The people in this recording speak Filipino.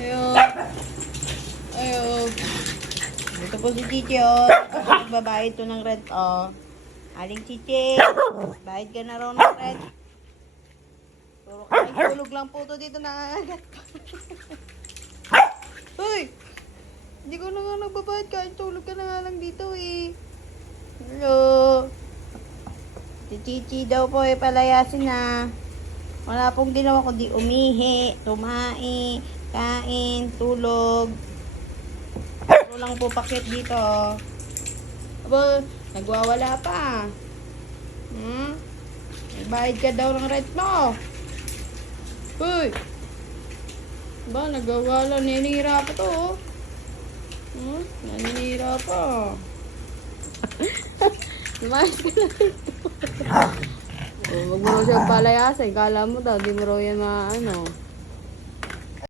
Ayun. Ayun. Ito po si Chichi, oh. Magbabayad to ng rent, oh. Aling Chichi. Bayad ka na raw ng rent. Tulog lang po to dito, nangangagat pa. Hoy! Hindi ko na nga nagbabayad kahit tulog ka na nga lang dito, eh. Hello. Si Chichi daw po, eh, palayasin na. Wala pong ginawa kundi umihi, tumae, kain, tulog. Ito lang po pakit dito. Aba, nagwawala pa. Bayad ka daw ng rent mo. Uy! Ba, nagwawala. Naninira pa to. Naninira pa. Lumayas ka na dito. Huwag mo raw siya palayasin. Kala mo daw, di mo raw yan